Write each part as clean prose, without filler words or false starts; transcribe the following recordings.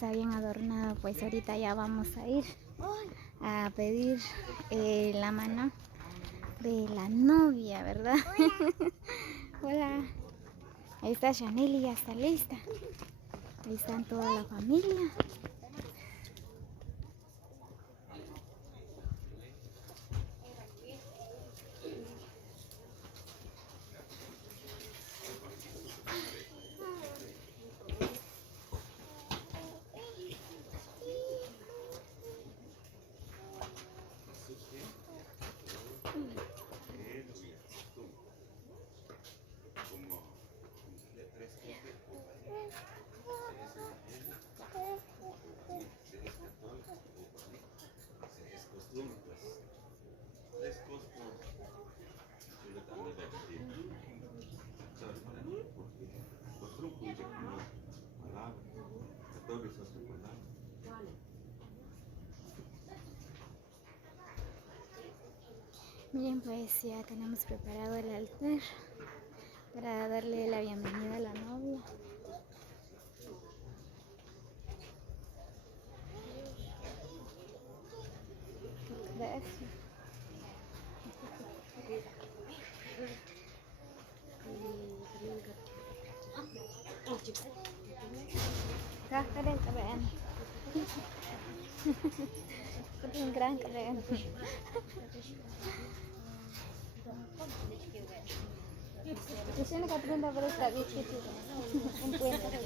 está bien adornado. Pues ahorita ya vamos a ir a pedir la mano de la novia, ¿verdad? Hola. Ahí está Chanel, ya está lista. Ahí están toda la familia. Miren, pues ya tenemos preparado el altar para darle la bienvenida a la novia. Gracias. Keren keren. Keren keren. Di sini katanya dapat tak bikin itu. Encuentra.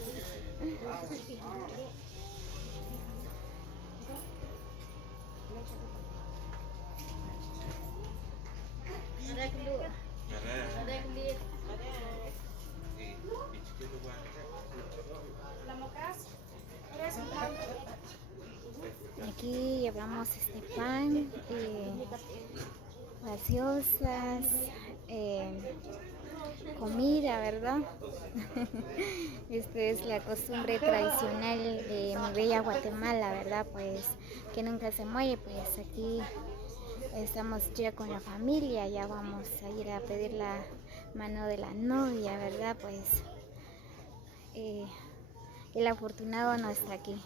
Ada kedua. Ada kedua. Aquí llevamos este pan, gaseosas, comida, ¿verdad? Esta es la costumbre tradicional de mi bella Guatemala, ¿verdad? Pues que nunca se muere. Pues aquí estamos ya con la familia, ya vamos a ir a pedir la mano de la novia, ¿verdad? Pues el afortunado no está aquí.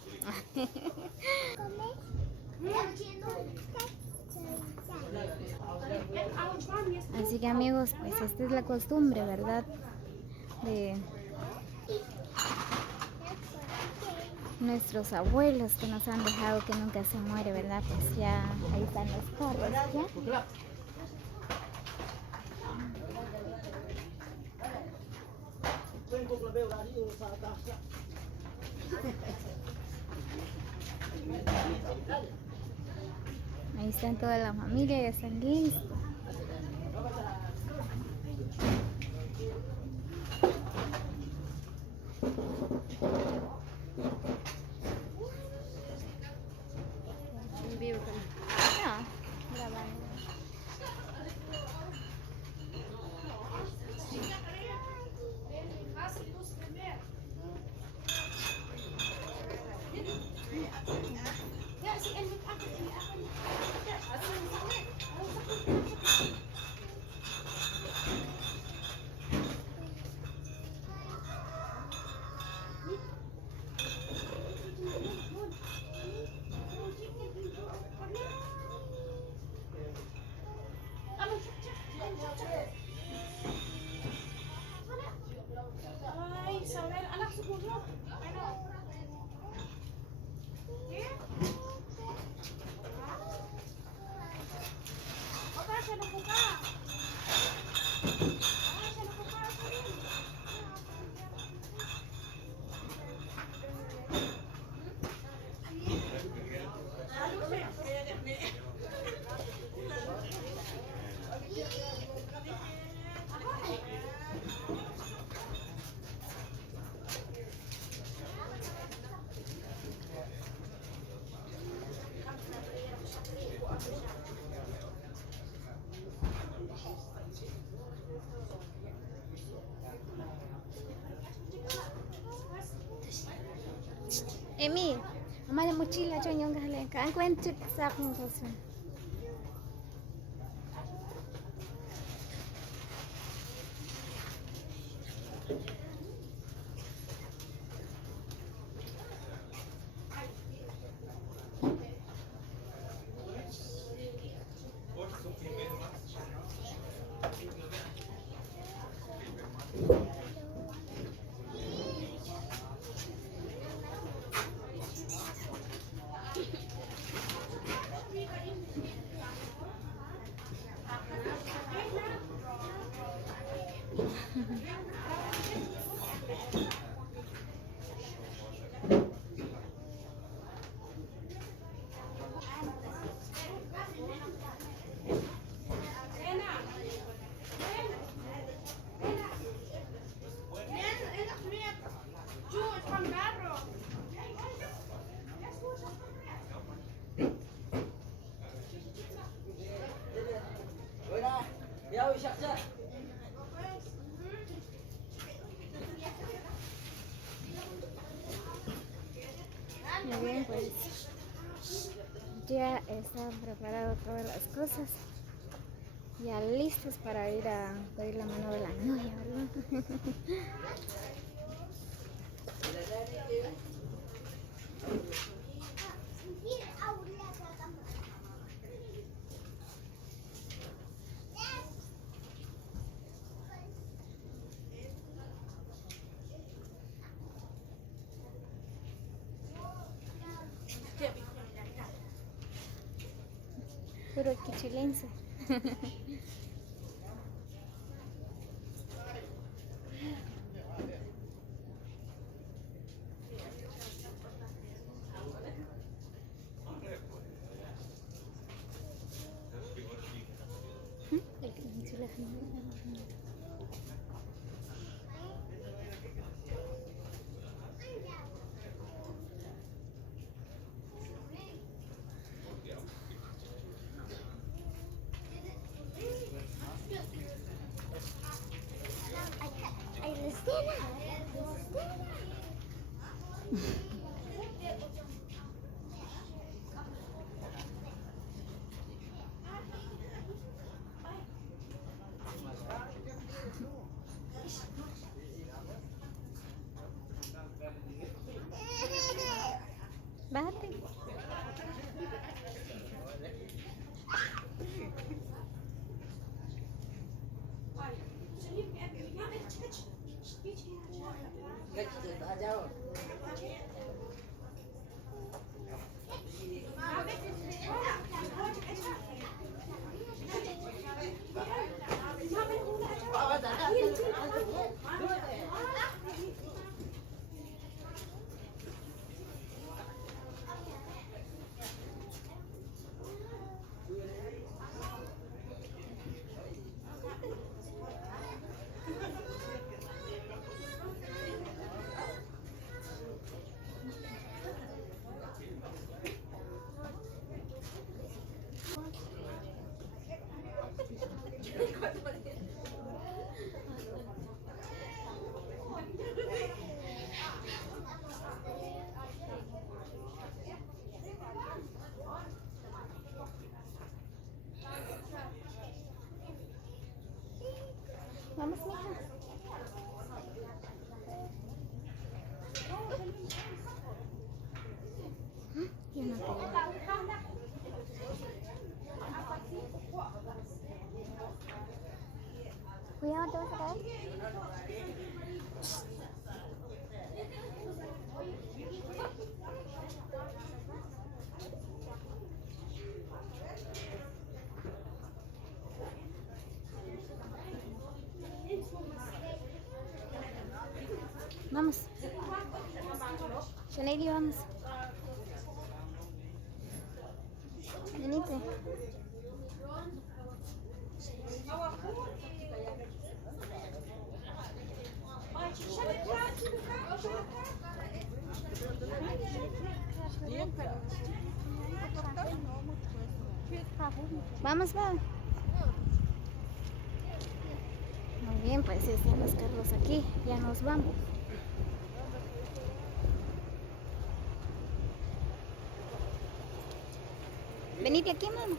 Así que amigos, pues esta es la costumbre, ¿verdad? De nuestros abuelos que nos han dejado que nunca se muere, ¿verdad? Pues ya ahí están los carros, ¿ya? Ahí están toda la familia, ya están listos. No, grabando. Ay, Isabel, anak sepuluh. Emi, mamá de mochila, yo no gale. Kan cuento que sabe un poco. Muy bien, pues ya están preparadas todas las cosas, ya listos para ir a pedir la mano de la novia, ¿verdad? Puro quichilense. El que me hizo la señora. Bájate. Vamos, mija. Yo no puedo. Cuidado, te vas a caer. Vamos. Shaleili, vamos. Venite. Vamos, va. Muy bien, pues ya están los carros aquí. Ya nos vamos. Venite aquí, mamá.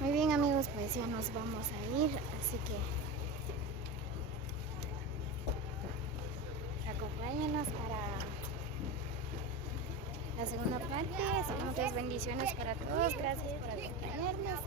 Muy bien, amigos, pues ya nos vamos a ir, así que acompáñenos para la segunda parte. Muchas bendiciones para todos. Gracias por acompañarnos.